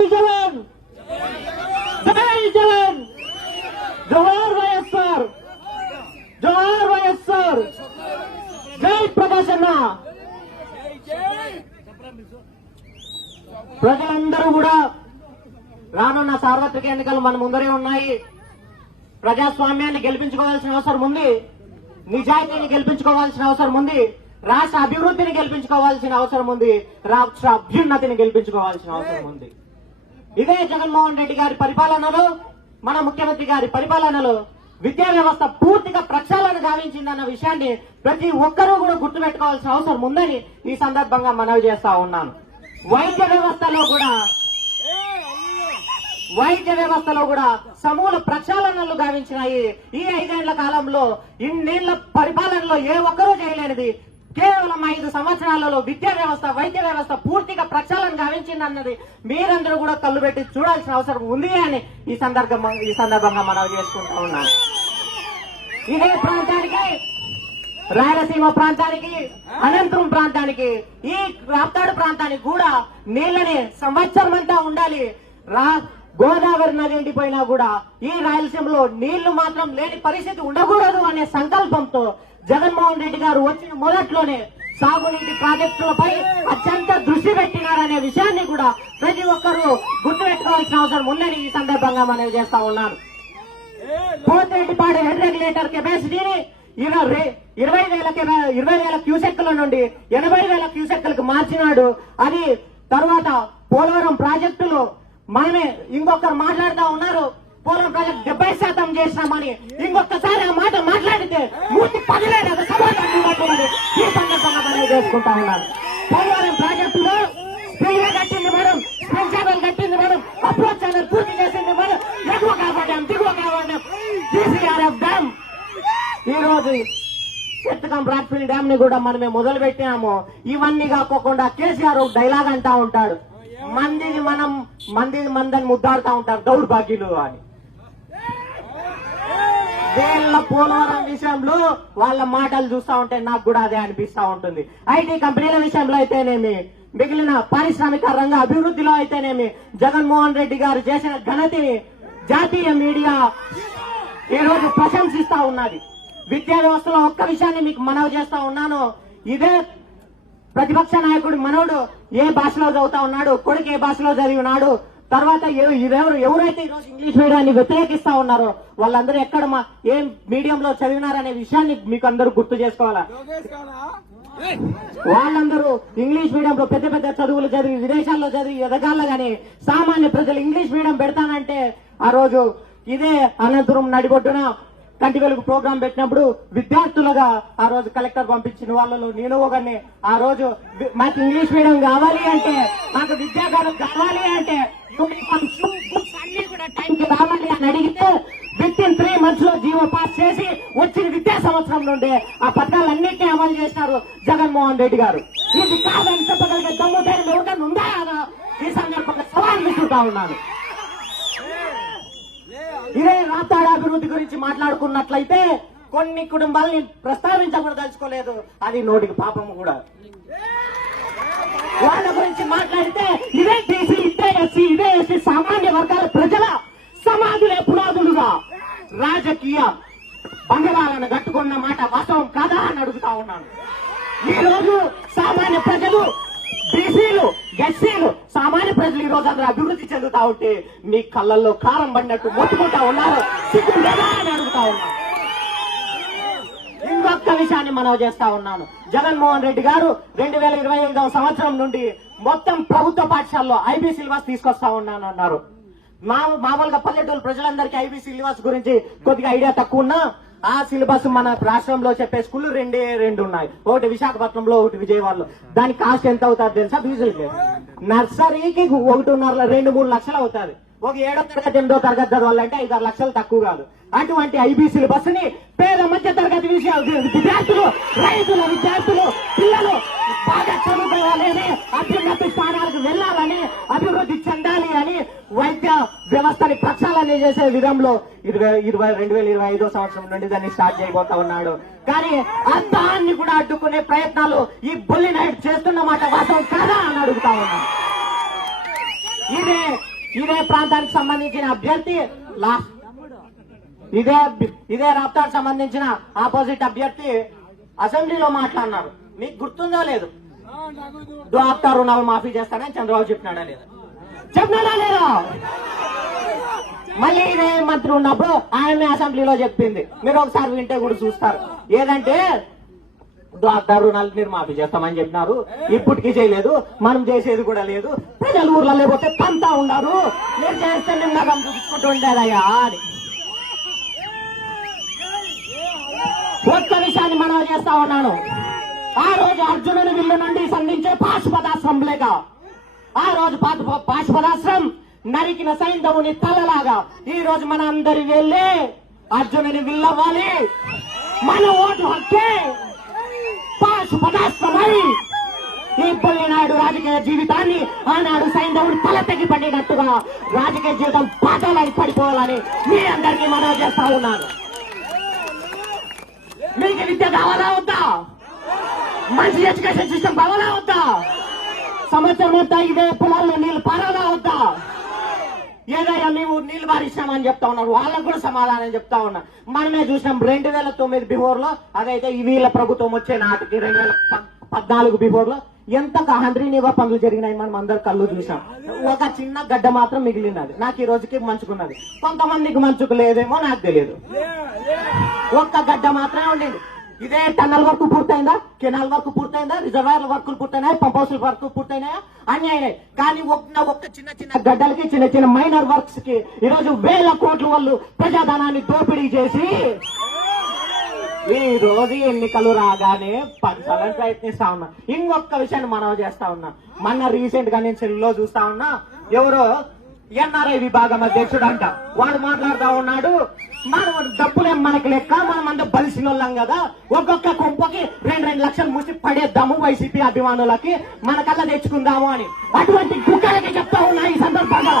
జగన్ జై జగన్ జోహార్ వైఎస్ఆర్! జోహార్ వైఎస్ఆర్! జై అన్న! ప్రజలందరూ కూడా రానున్న సార్వత్రిక ఎన్నికలు మన ముందరే ఉన్నాయి. ప్రజాస్వామ్యాన్ని గెలిపించుకోవాల్సిన అవసరం ఉంది. నిజాయితీని గెలిపించుకోవాల్సిన అవసరం ఉంది. రాష్ట్ర అభివృద్ధిని గెలిపించుకోవాల్సిన అవసరం ఉంది. రాష్ట్ర అభ్యున్నతిని గెలిపించుకోవాల్సిన అవసరం ఉంది. ఇదే జగన్మోహన్ రెడ్డి గారి పరిపాలనలో మన ముఖ్యమంత్రి గారి పరిపాలనలో విద్యా వ్యవస్థ పూర్తిగా ప్రక్షాళన గావించిందన్న విషయాన్ని ప్రతి ఒక్కరూ కూడా గుర్తుపెట్టుకోవాల్సిన అవసరం ఉందని ఈ సందర్భంగా మనవి చేస్తా ఉన్నాను. వైద్య వ్యవస్థలో కూడా వైద్య వ్యవస్థలో కూడా సమూల ప్రక్షాళనలు గావించినాయి. ఈ ఐదేళ్ళ కాలంలో ఇన్నేళ్ళ పరిపాలనలో ఏ ఒక్కరూ చేయలేనిది కేవలం ఐదు సంవత్సరాలలో విద్యా వ్యవస్థ వైద్య వ్యవస్థ పూర్తిగా ప్రక్షాళన గావించిందన్నది మీరందరూ కూడా కళ్ళు పెట్టి చూడాల్సిన అవసరం ఉంది అని ఈ సందర్భంగా ఈ సందర్భంగా మనం చేసుకుంటా ఉన్నాను ఇదే ప్రాంతానికి రాయలసీమ ప్రాంతానికి అనంతరం ప్రాంతానికి ఈ రాప్తాడు ప్రాంతానికి కూడా నీళ్ళని సంవత్సరం అంతా ఉండాలి. రా గోదావరి నది ఎండిపోయినా కూడా ఈ రాయలసీమలో నీళ్ళు మాత్రం లేని పరిస్థితి ఉండకూడదు అనే సంకల్పంతో జగన్మోహన్ రెడ్డి గారు వచ్చిన మొదట్లోనే సాగునీటి ప్రాజెక్టులపై అత్యంత దృష్టి పెట్టినారనే విషయాన్ని కూడా ప్రతి ఒక్కరూ గుర్తుపెట్టుకోవాల్సిన అవసరం ఉందని ఈ సందర్భంగా మనం చేస్తా ఉన్నాను. పోతిరెడ్డిపాడు హెడ్ రెగ్యులేటర్ కెపాసిటీని ఇరవై ఇరవై వేల ఇరవై వేల క్యూసెక్కుల నుండి ఎనభై వేల క్యూసెక్కులకు మార్చినాడు అది తర్వాత పోలవరం ప్రాజెక్టులు మనమే ఇంకొకరు మాట్లాడుతా ఉన్నారు. పూర్వం ప్రాజెక్ట్ డెబ్బై శాతం చేసినామని ఇంకొకసారి ఆ మాట మాట్లాడితే మూర్తి పదిలేదు అది సమాధానం ఈ సందర్భంగా మనం చేసుకుంటా ఉన్నారు. పోలవరం ప్రాజెక్టులో స్ప్రింగ్ కట్టింది మేడం స్ప్రింగ్ ఛానల్ కట్టింది మేడం అప్రోచ్ ఛానల్ పూర్తి చేసింది మేడం. ఎగువ కాపాడాం దిగువ కాపాడాం. టీసీఆర్ఎఫ్ డ్యామ్ ఈ రోజు చెత్తకం బ్రాడ్ఫీల్డ్ డ్యామ్ని కూడా మనమే మొదలు పెట్టాము ఇవన్నీ కాకోకుండా కేసీఆర్ ఒక డైలాగ్ అంటా ఉంటాడు. మందిని మనం మందిని మందని ముద్దాడుతూ ఉంటారు దౌర్భాగ్యులు అని. వీళ్ళ పోలవరం విషయంలో వాళ్ళ మాటలు చూస్తా ఉంటే నాకు కూడా అదే అనిపిస్తూ ఉంటుంది. ఐటీ కంపెనీల విషయంలో అయితేనేమి మిగిలిన పారిశ్రామిక రంగ అభివృద్ధిలో అయితేనేమి జగన్మోహన్ రెడ్డి గారు చేసిన ఘనతిని జాతీయ మీడియా ఈరోజు ప్రశంసిస్తా ఉన్నది. విద్యా వ్యవస్థలో ఒక్క విషయాన్ని మీకు మనవి చేస్తా ఉన్నాను. ఇదే ప్రతిపక్ష నాయకుడు మనవడు ఏ భాషలో చదువుతా ఉన్నాడు కొడుకు ఏ భాషలో చదివినాడు తర్వాత ఎవ- ఎవరు ఎవరైతే ఈరోజు ఇంగ్లీష్ మీడియాన్ని వ్యతిరేకిస్తా ఉన్నారో వాళ్ళందరూ ఎక్కడ మా ఏం మీడియంలో చదివినారనే విషయాన్ని మీకు అందరూ గుర్తు చేసుకోవాలా? వాళ్ళందరూ ఇంగ్లీష్ మీడియంలో పెద్ద పెద్ద చదువులు చదివి విదేశాల్లో చదివి ఎదగాల గాని సామాన్య ప్రజలు ఇంగ్లీష్ మీడియం పెడతానంటే ఆ రోజు ఇదే అనంతపురం నడిబొడ్డున కంటి వెలుగు ప్రోగ్రాం పెట్టినప్పుడు విద్యార్థులుగా ఆ రోజు కలెక్టర్ పంపించిన వాళ్ళలో నేను ఒకరిని ఆ రోజు మాకు ఇంగ్లీష్ మీడియం కావాలి అంటే మాకు విద్యాకాలం కావాలి అంటే యూనిఫామ్ బుక్స్ అన్ని కూడా టైంకి రావాలి అని అడిగితే విత్ ఇన్ త్రీ మంత్స్లో జీవో పాస్ చేసి వచ్చిన విద్యా సంవత్సరం నుండి ఆ పథకాలన్నింటినీ అమలు చేసినారు జగన్మోహన్ రెడ్డి గారు. ఇది కాదని చెప్పగలిగే దమ్ము ధైర్యం ఎవరికైనా ఉందా? ఈ సందర్భంగా సవాల్ విసురుతా ఉన్నాను. ఇదే రాప్తాడు అభివృద్ధి గురించి మాట్లాడుకున్నట్లయితే కొన్ని కుటుంబాలని ప్రస్తావించకూడదలుచుకోలేదు. అది నోటికి పాపము కూడా. వాళ్ళ గురించి మాట్లాడితే ఇదే బీసీ ఇదే ఎస్సీ ఇదే ఎస్సీ సామాన్య వర్గాల ప్రజల సమాధులే పునాదులుగా. రాజకీయ బంగారాలను కట్టుకున్న మాట వాస్తవం కాదా అని అడుగుతా ఉన్నాను. ఈ రోజు సామాన్య ప్రజలు బీసీలు ఎస్సీలు సామాన్య ప్రజలు ఈ రోజు అందరూ అభివృద్ధి చెందుతా ఉంటే మీ కళ్ళల్లో కారం పడినట్టు మొత్తుకుంటా ఉన్నారు. అని అడుగుతా ఉన్నారు ఇంకొక విషయాన్ని మనం చేస్తా ఉన్నాను. జగన్మోహన్ రెడ్డి గారు రెండు వేల ఇరవై ఐదవ సంవత్సరం నుండి మొత్తం ప్రభుత్వ పాఠశాలలో ఐబీ సిలబస్ తీసుకొస్తా ఉన్నాను అన్నారు. మామూలుగా పల్లెటూరు ప్రజలందరికీ ఐబీ సిలబస్ గురించి కొద్దిగా ఐడియా తక్కువ ఉన్నా ఆ సిలబస్ మన రాష్ట్రంలో చెప్పే స్కూల్ రెండే రెండు ఉన్నాయి. ఒకటి విశాఖపట్నంలో ఒకటి విజయవాడలో. దాని కాస్ట్ ఎంత అవుతుంది తెలుసా? ఫీజులకి నర్సరీకి ఒకటిన్నర రెండు మూడు లక్షలు అవుతుంది. ఒక ఏడో తరగతి ఎనిమిదో తరగతి చదవాలంటే ఐదు ఆరు లక్షలు తక్కువ కాదు. అటువంటి ఐబీ సిలబస్ని పేద మధ్య తరగతి విద్యార్థులు రైతుల విద్యార్థులు పిల్లలు బాగా చదువుకోవాలని అత్యున్నత స్థానాలకు వెళ్ళాలి? వైద్య వ్యవస్థని ప్రక్షాళన చేసే విధంలో ఇరవై ఇరవై రెండు వేల ఇరవై ఐదో సంవత్సరం నుండి దాన్ని స్టార్ట్ చేయబోతా ఉన్నాడు. కానీ అంతాన్ని కూడా అడ్డుకునే ప్రయత్నాలు ఈ బుల్లి నాయుడు చేస్తున్న మాట వాస్తవం కదా అని అడుగుతా ఉన్నాను ఇదే ఇదే ప్రాంతానికి సంబంధించిన అభ్యర్థి లాస్ట్ ఇదే ఇదే రాప్తాకు సంబంధించిన ఆపోజిట్ అభ్యర్థి అసెంబ్లీలో మాట్లాడినారు. మీకు గుర్తుందో లేదు? డ్వాక్టర్ రుణాలు మాఫీ చేస్తానని చంద్రబాబు చెప్పినాడా లేదా? చెప్పినాడా లేదా? మళ్ళీ ఇదే మంత్రి ఉన్నప్పుడు ఆయన అసెంబ్లీలో చెప్పింది. మీరు ఒకసారి వింటే కూడా చూస్తారు. ఏదంటే డ్వాక్టర్ రుణాలు మీరు మాఫీ చేస్తామని చెప్పినారు. ఇప్పటికీ చేయలేదు. మనం చేసేది కూడా లేదు. ప్రజలు ఊర్లో లేకపోతే పంతా ఉన్నారు మీరు చేస్తే నిమ్మకం చూపించుకుంటూ ఉండేదయ్యా అని. ఒక్క విషయాన్ని మనం చేస్తా ఉన్నాను. ఆ రోజు అర్జునుని విల్లు నుండి సంధించే పాశుపత లేక ఆ రోజు పాత- పాశుపదాశ్రం నరికిన సైంధవుని తలలాగా ఈ రోజు మన అందరి వెళ్ళి అర్జునుని విల్లవ్వాలి. మన ఓటు హక్కే పాశుపదాశ్రమై ఈ నాయుడు రాజకీయ జీవితాన్ని ఆనాడు సైంధవుడు తల తెగి పడినట్టుగా రాజకీయ జీవితం పాఠాలని పడిపోవాలని మీ అందరికీ మనవి చేస్తా ఉన్నాను. మీకు విద్య కావాలా వద్దా? మంచి ఎడ్యుకేషన్ సిస్టమ్ కావాలా వద్దా? సంవత్సరం అంతా ఇదే పొలాల్లో నీళ్ళు పారాలా వద్దా? ఏదయ్యా నీవు నీళ్ళు పారిస్తామని చెప్తా ఉన్నారు వాళ్ళకు కూడా సమాధానం చెప్తా ఉన్నా. మనమే చూసినాం రెండు వేల తొమ్మిది బిఫోర్లో అదైతే వీళ్ళ ప్రభుత్వం వచ్చే నాటికి రెండు వేల పద్నాలుగు బిఫోర్లో ఎంత హండ్రీనివ పనులు జరిగినాయి మనం అందరు కళ్ళు చూసాం ఒక చిన్న గడ్డ మాత్రం మిగిలినది. నాకు ఈ రోజుకి మంచుకున్నది. కొంతమందికి మంచుకు లేదేమో నాకు తెలియదు ఒక్క గడ్డ మాత్రమే ఉండింది. ఇదే టన్నల్ వర్క్ పూర్తయిందా? కెనాల్ వర్క్ పూర్తయిందా? రిజర్వాయర్ వర్కులు పూర్తయినాయి? పంప్ హౌస్ వర్క్ పూర్తయినాయా? అన్ని అయినాయి కానీ ఒక్క ఒక్క చిన్న చిన్న గడ్డలకి చిన్న చిన్న మైనర్ వర్క్స్కి ఈరోజు వేల కోట్ల వాళ్ళు ప్రజాధనాన్ని దోపిడీ చేసి ఈ రోజు ఎన్నికలు రాగానే పంచాలని ప్రయత్నిస్తా ఉన్నా. ఇంకొక విషయాన్ని మనం చేస్తా ఉన్నా. మొన్న రీసెంట్గా నేను సెల్లో చూస్తా ఉన్నా. ఎవరో ఎన్ఆర్ఐ విభాగం అధ్యక్షుడు అంట వాడు మాట్లాడుతా ఉన్నాడు మనం డబ్బులేం మనకి లెక్క మనం అంత బలిసిన వాళ్ళం కదా. ఒక్కొక్క కొంపకి రెండు రెండు లక్షలు మూసి పడేద్దాము వైసీపీ అభిమానులకి. మనకల్లా తెచ్చుకుందాము అని. అటువంటి కుక్కలకి చెప్తా ఉన్నా ఈ సందర్భంగా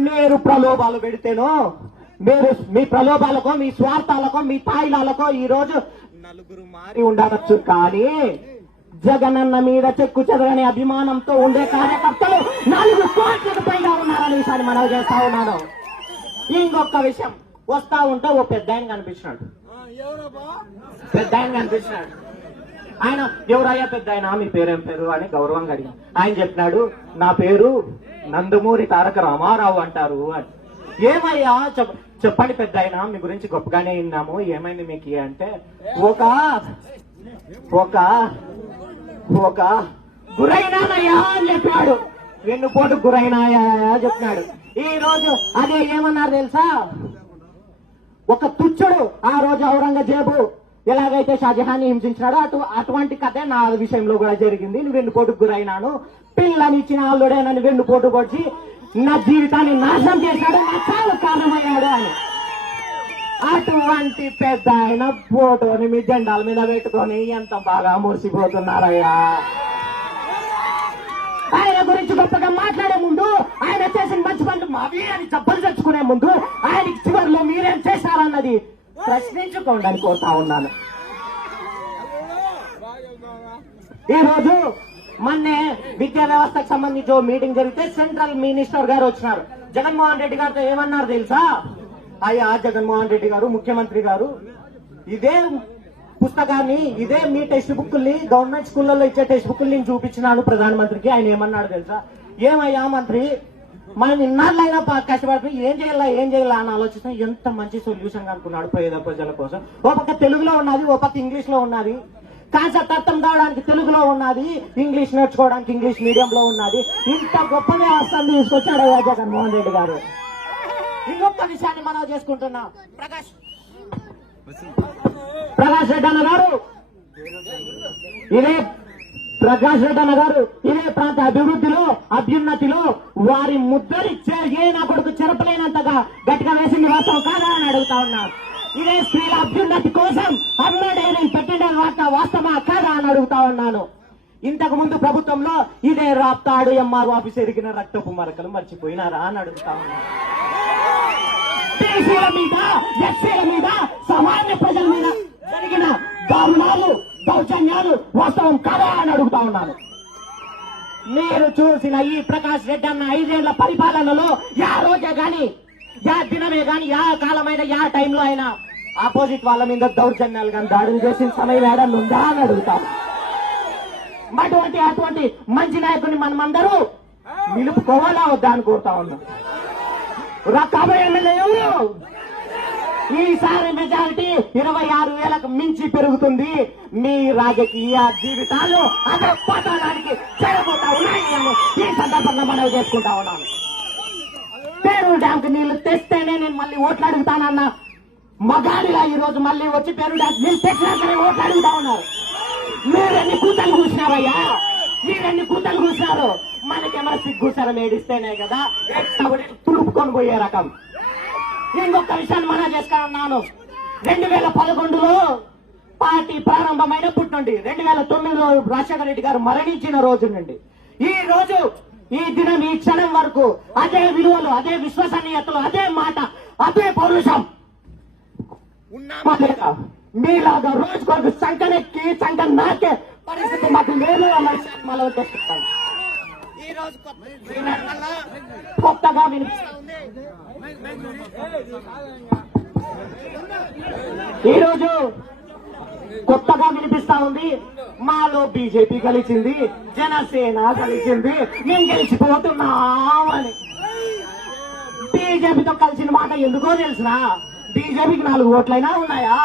మీరు ప్రలోభాలు పెడితేనో మీరు మీ ప్రలోభాలకో మీ స్వార్థాలకో మీ తాయిలాలకో ఈ రోజు నలుగురు మారి ఉండవచ్చు కానీ జగనన్న మీద చెక్కు చెదరని అభిమానంతో ఉండే కార్యకర్తలు నాలుగు కోట్లకు పైగా ఉన్నారని ఈసారి మనం చేస్తా ఉన్నాడు. ఇంకొక విషయం. వస్తా ఉంటే ఓ పెద్ద ఆయన కనిపించినాడు పెద్ద ఆయన కనిపించినాడు ఆయన ఎవరయ్యా పెద్ద ఆయన? మీ పేరేం పేరు? అని గౌరవంగా అడిగాను ఆయన చెప్పినాడు నా పేరు నందమూరి తారక రామారావు అంటారు. అని. ఏమయ్యా? చెప్ప చెప్పండి పెద్ద ఆయన మీ గురించి గొప్పగానే విన్నాము. ఏమైంది మీకు? అంటే ఒక ఒక ఒక గురైనానయ్యా అని చెప్పాడు. వెన్నుపోటు గురైనాయా చెప్పినాడు ఈ రోజు అదే ఏమన్నారు తెలుసా? ఒక తుచ్చుడు ఆ రోజు ఔరంగజేబు ఎలాగైతే షాజహాన్ హింసించినాడో అటు అటువంటి కథే నా విషయంలో కూడా జరిగింది. నువ్వు వెన్నుపోటుకు గురైనాను. పిల్లనిచ్చిన అల్లుడే నన్ను వెన్నుపోటు పొడిచి నా జీవితాన్ని నాశనం చేశాడు. నా చాలు కారణమయ్యాడు అని. అటువంటి పెద్ద ఆయన ఫోటోని మీ జెండాల మీద పెట్టుకొని ఎంత బాగా మురిసిపోతున్నారయ్యా? ఆయన గురించి గొప్పగా మాట్లాడే ముందు ఆయన చేసిన మంచి పనులు మావి అని చెప్పలు తెచ్చుకునే ముందు ఆయనకి చివరిలో మీరేం చేశారన్నది ప్రశ్నించుకోండి అని కోరుతా ఉన్నాను. ఈరోజు రోజు మొన్నే విద్యా వ్యవస్థకు సంబంధించి మీటింగ్ జరిగితే సెంట్రల్ మినిస్టర్ గారు వచ్చినారు. జగన్మోహన్ రెడ్డి గారితో ఏమన్నారు తెలుసా? అయ్యా జగన్మోహన్ రెడ్డి గారు ముఖ్యమంత్రి గారు ఇదే పుస్తకాన్ని ఇదే మీ టెక్స్ట్ బుక్ని గవర్నమెంట్ స్కూళ్ళలో ఇచ్చే టెక్స్ట్ బుక్ని నేను చూపించినాను ప్రధానమంత్రికి. ఆయన ఏమన్నాడు తెలుసా? ఏమయ్యా మంత్రి మనం ఇన్నాళ్ళైనా పా- కష్టపడి ఏం చేయాలా ఏం చేయాలా అని ఆలోచిస్తే ఎంత మంచి సొల్యూషన్ అనుకున్నాడు పేద ప్రజల కోసం. ఓ పక్క తెలుగులో ఉన్నది ఓ పక్క ఇంగ్లీష్లో ఉన్నది. కాన్సెప్ట్ అర్థం కావడానికి తెలుగులో ఉన్నది ఇంగ్లీష్ నేర్చుకోవడానికి ఇంగ్లీష్ మీడియంలో ఉన్నది. ఇంత గొప్ప వ్యవస్థను తీసుకొచ్చాడు అయ్యా జగన్మోహన్ రెడ్డి గారు. ఇంకొక విషయాన్ని మనం చేసుకుంటున్నాం. ప్రకాష్. ప్రకాష్ రెడ్డి అన్న గారు ఇదే ప్రకాష్ రెడ్డి అన్న గారు ఇదే ప్రాంత అభివృద్ధిలో అభ్యున్నతిలో వారి ముద్దరిచ్చే ఏ నా కొడుకు చెరపలేనంతగా గట్టిగా వేసింది వాస్తవం కాదా అని అడుగుతా ఉన్నారు ఇదే స్త్రీల అభ్యున్నతి కోసం అమ్మ డైరీ పెట్టిన వార్త వాస్తవా కాదా అని అడుగుతా ఉన్నాను. ఇంతకు ముందు ప్రభుత్వంలో ఇదే రాప్తాడు ఎంఆర్ ఆఫీస్ ఎరిగిన రక్తపు మరకలు మర్చిపోయినారా అని అడుగుతా ఉన్నాను బీసీల మీద ఎస్సీల మీద సామాన్య ప్రజల మీద జరిగిన దారుణాలు దౌర్జన్యాలు వాస్తవం కాదా అని అడుగుతా ఉన్నాను. మీరు చూసిన ఈ ప్రకాష్ రెడ్డి అన్న ఐదేళ్ళ పరిపాలనలో యా రోజే గాని యా దినమే గాని యా కాలమైన యా టైంలో అయినా ఆపోజిట్ వాళ్ళ మీద దౌర్జన్యాలు కానీ దాడులు చేసిన సమయం ఏడన్నా ఉందా అని అడుగుతాం. అటువంటి అటువంటి మంచి నాయకుడిని మనమందరూ నిలుపుకోవాలా వద్దా అని కోరుతా ఉన్నాం. కాబోయే ఎమ్మెల్యే ఎవరు? ఈసారి మెజారిటీ ఇరవై ఆరు వేలకు మించి పెరుగుతుంది. మీ రాజకీయ జీవితాలు అదే పతనానికి చేరబోతా ఉన్నాయి. అని ఈ సందర్భంగా మనవి చేసుకుంటా ఉన్నాను. పేరు డ్యాంకు నీళ్ళు తెస్తేనే నేను మళ్ళీ ఓట్లు అడుగుతానన్న మగాడిగా ఈ రోజు మళ్ళీ వచ్చి పేరు డ్యాంక్ నీళ్ళు తెచ్చినాకనే ఓట్లు అడుగుతా ఉన్నారు. మీరన్ని కూతలు కూర్చున్నారయ్యా మీరన్ని కూతలు కూర్చున్నారు మనకేమైనా సిగ్గుసరం ఏడిస్తేనే కదా ఎక్కడ తుడుపుకొని పోయే రకం. ఇంకొక విషయాన్ని మనా చేసుకున్నాను రెండు వేల పదకొండులో పార్టీ ప్రారంభమైనప్పటి నుండి రెండు వేల తొమ్మిదిలో రాజశేఖర రెడ్డి గారు మరణించిన రోజు నుండి. ఈ రోజు ఈ దినం ఈ క్షణం వరకు అదే విలువలు అదే విశ్వసనీయతలు అదే మాట అదే పౌరుషం. ఉన్నామా రోజు మీలాగా రోజుకొరకు సంకనెక్కి సంక నాకే పరిస్థితి మాకు లేదు అన్న విషయాన్ని మనం ఈ రోజు కొత్తగా ఈ రోజు కొత్తగా వినిపిస్తా ఉంది. మాలో బీజేపీ కలిసింది జనసేన కలిసింది మేము గెలిచిపోతున్నామని. బీజేపీతో కలిసిన మాట ఎందుకో తెలిసిన? బీజేపీకి నాలుగు ఓట్లైనా ఉన్నాయా?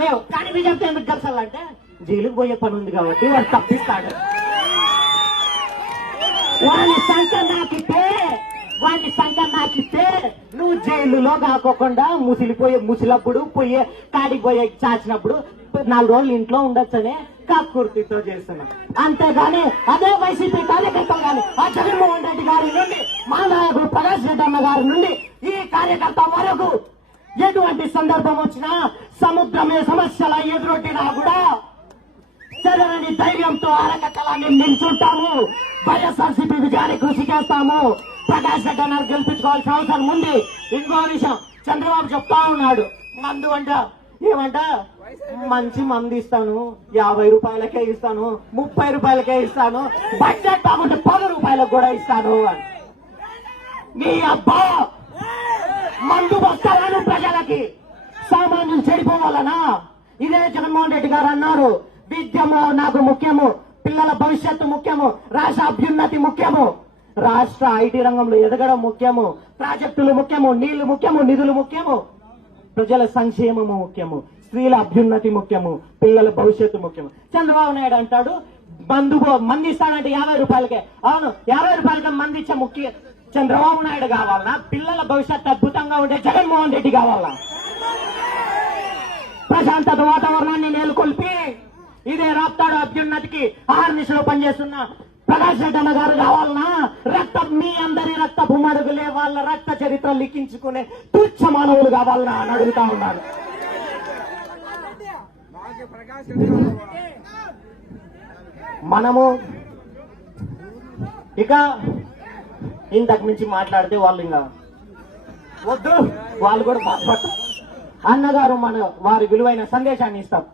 లేవు. కానీ బీజేపీతో ఎందుకు కలిసాలంటే జైలుకు పోయే పని ఉంది కాబట్టి వాడు తప్పిస్తాడు. వాళ్ళ సంఖ్య నాకితే వాళ్ళ సంఖ్య నాకితే నువ్వు జైలులో కాకోకుండా ముసిలిపోయే ముసిలప్పుడు పోయే కాడికి పోయే చాచినప్పుడు నాలుగు రోజులు ఇంట్లో ఉండొచ్చనే కాకూర్తితో చేస్తున్నా. అంతేగాని అదే వైసీపీ కార్యకర్తలు కానీ ఆ జగన్మోహన్ రెడ్డి గారి నుండి మా నాయకుడు ప్రకాష్ రెడ్డి అన్న గారి నుండి ఈ కార్యకర్త వరకు ఎటువంటి సందర్భం వచ్చినా సముద్రమే సమస్యల ఎదురొట్టినా కూడా సరేనని ధైర్యంతో అరకట్టాలని నిల్చుంటాము. వైఎస్ఆర్సీపీ విజయాన్ని కృషి చేస్తాము. ప్రకాష్ రెడ్డి అన్నారు గెలిపించుకోవాల్సిన అవసరం ఉంది. ఇంకో విషయం చంద్రబాబు చెప్తా ఉన్నాడు. మందు అంట. ఏమంట? మంచి మందు ఇస్తాను. యాభై రూపాయలకే ఇస్తాను. ముప్పై రూపాయలకే ఇస్తాను. బడ్జెట్ బాగుంటే పది రూపాయలకు కూడా ఇస్తాను అని. మీ అబ్బా! మందు వస్తాను ప్రజలకి. సామాన్యులు చెడిపోవాలనా? ఇదే జగన్మోహన్ రెడ్డి గారు అన్నారు. విద్యలో నాకు ముఖ్యము పిల్లల భవిష్యత్తు ముఖ్యము రాష్ట్ర అభ్యున్నతి ముఖ్యము. రాష్ట్ర ఐటీ రంగంలో ఎదగడం ముఖ్యము ప్రాజెక్టులు ముఖ్యము నీళ్ళు ముఖ్యము నిధులు ముఖ్యము. ప్రజల సంక్షేమము ముఖ్యము స్త్రీల అభ్యున్నతి ముఖ్యము పిల్లల భవిష్యత్తు ముఖ్యము. చంద్రబాబు నాయుడు అంటాడు మందు మంది ఇస్తానంటే యాభై రూపాయలకే. అవును యాభై రూపాయలకే మంది ఇచ్చే ముఖ్య చంద్రబాబు నాయుడు కావాలనా? పిల్లల భవిష్యత్తు అద్భుతంగా ఉండే జగన్మోహన్ రెడ్డి కావాలా? ప్రశాంతత వాతావరణాన్ని నేలుకొల్పి. ఇదే రాప్తాడు అభ్యున్నతికి ఆర్నిషలో పనిచేస్తున్న ప్రకాష్ రెడ్డి గారు కావాలనా రక్త మీ అందరి రక్తపు మడుగులే వాళ్ళ రక్త చరిత్ర లిఖించుకునే తుచ్చ మానవులు కావాలనా అని అడుగుతా ఉన్నారు. మనము ఇక ఇంతకు మించి మాట్లాడితే వాళ్ళు ఇంకా వద్దు వాళ్ళు కూడా బాధపడతారు. అన్నగారు మన వారి విలువైన సందేశాన్ని ఇస్తాం